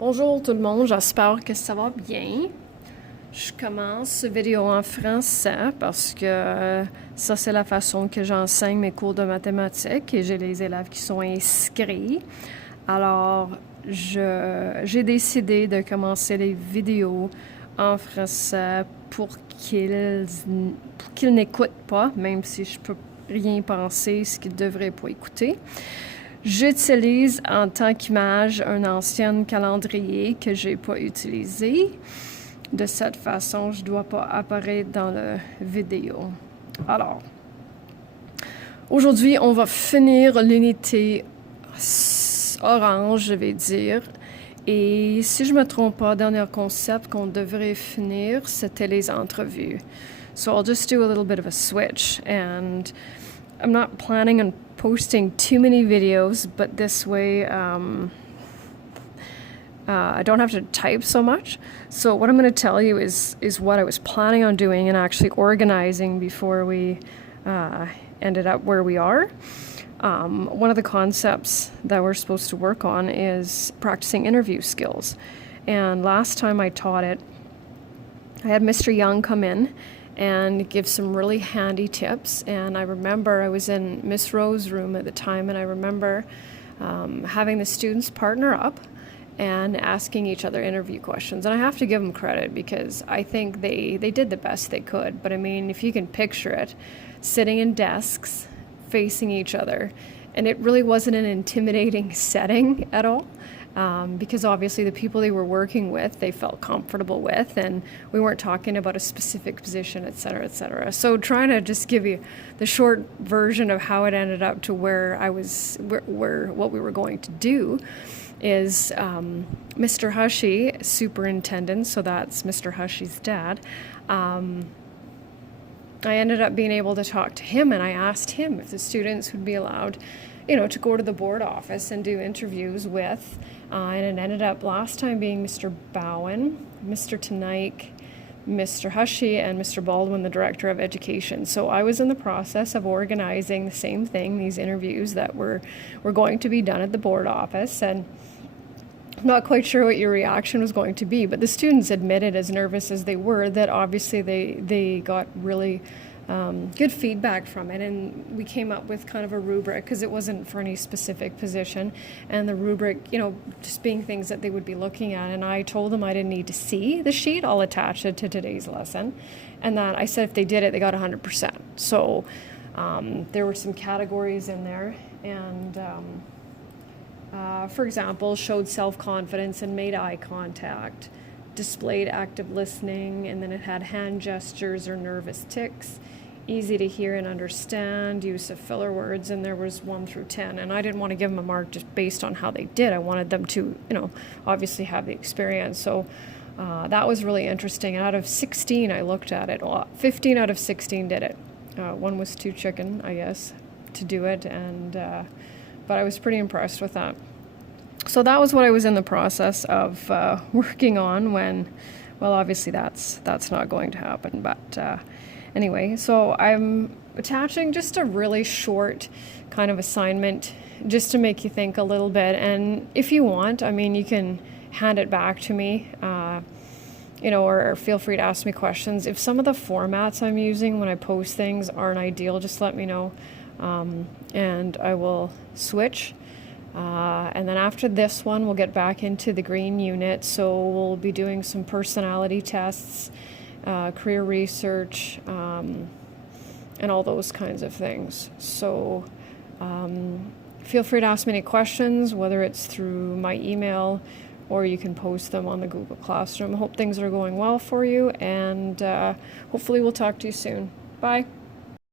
Bonjour tout le monde, j'espère que ça va bien. Je commence cette vidéo en français parce que ça c'est la façon que j'enseigne mes cours de mathématiques et j'ai les élèves qui sont inscrits. Alors, j'ai décidé de commencer les vidéos en français pour qu'ils n'écoutent pas, même si je peux rien penser ce qu'ils devraient pas écouter. J'utilise en tant qu'image un ancien calendrier que j'ai pas utilisé. De cette façon, je dois pas apparaître dans la vidéo. Alors, aujourd'hui, on va finir l'unité orange, je vais dire. Et si je me trompe pas, dernier concept qu'on devrait finir, c'était les entrevues. So I'll just do a little bit of a switch, and I'm not planning on posting too many videos, but this way I don't have to type so much. So what I'm going to tell you is what I was planning on doing and actually organizing before we ended up where we are. One of the concepts that we're supposed to work on is practicing interview skills. And last time I taught it, I had Mr. Young come in and give some really handy tips. And I remember I was in Miss Rowe's room at the time, and I remember having the students partner up and asking each other interview questions. And I have to give them credit because I think they did the best they could. But I mean, if you can picture it, sitting in desks, facing each other, and it really wasn't an intimidating setting at all. Because obviously the people they were working with, they felt comfortable with, and we weren't talking about a specific position, et cetera, et cetera. So trying to just give you the short version of how it ended up to where I was, where what we were going to do is Mr. Hushy, superintendent, so that's Mr. Hushy's dad, I ended up being able to talk to him, and I asked him if the students would be allowed, to go to the board office and do interviews with, and it ended up last time being Mr. Bowen, Mr. Tanaik, Mr. Hushy, and Mr. Baldwin, the Director of Education. So I was in the process of organizing the same thing, these interviews that were going to be done at the board office, and I'm not quite sure what your reaction was going to be, but the students admitted, as nervous as they were, that obviously they got really good feedback from it, and we came up with kind of a rubric because it wasn't for any specific position, and the rubric, just being things that they would be looking at. And I told them I didn't need to see the sheet. I'll attach it to today's lesson, and that I said if they did it, they got 100%. So there were some categories in there, and for example, showed self-confidence and made eye contact, displayed active listening, and then it had hand gestures or nervous tics, easy to hear and understand, use of filler words, and there was 1 through 10. And I didn't want to give them a mark just based on how they did. I wanted them to, obviously have the experience. So that was really interesting. And out of 16, I looked at it. 15 out of 16 did it. One was too chicken, I guess, to do it, and but I was pretty impressed with that. So that was what I was in the process of working on when, well, obviously that's not going to happen. But anyway, so I'm attaching just a really short kind of assignment just to make you think a little bit. And if you want, you can hand it back to me, or feel free to ask me questions. If some of the formats I'm using when I post things aren't ideal, just let me know. And I will switch. And then after this one, we'll get back into the green unit. So we'll be doing some personality tests, career research, and all those kinds of things. So feel free to ask me any questions, whether it's through my email or you can post them on the Google Classroom. I hope things are going well for you, and hopefully we'll talk to you soon. Bye.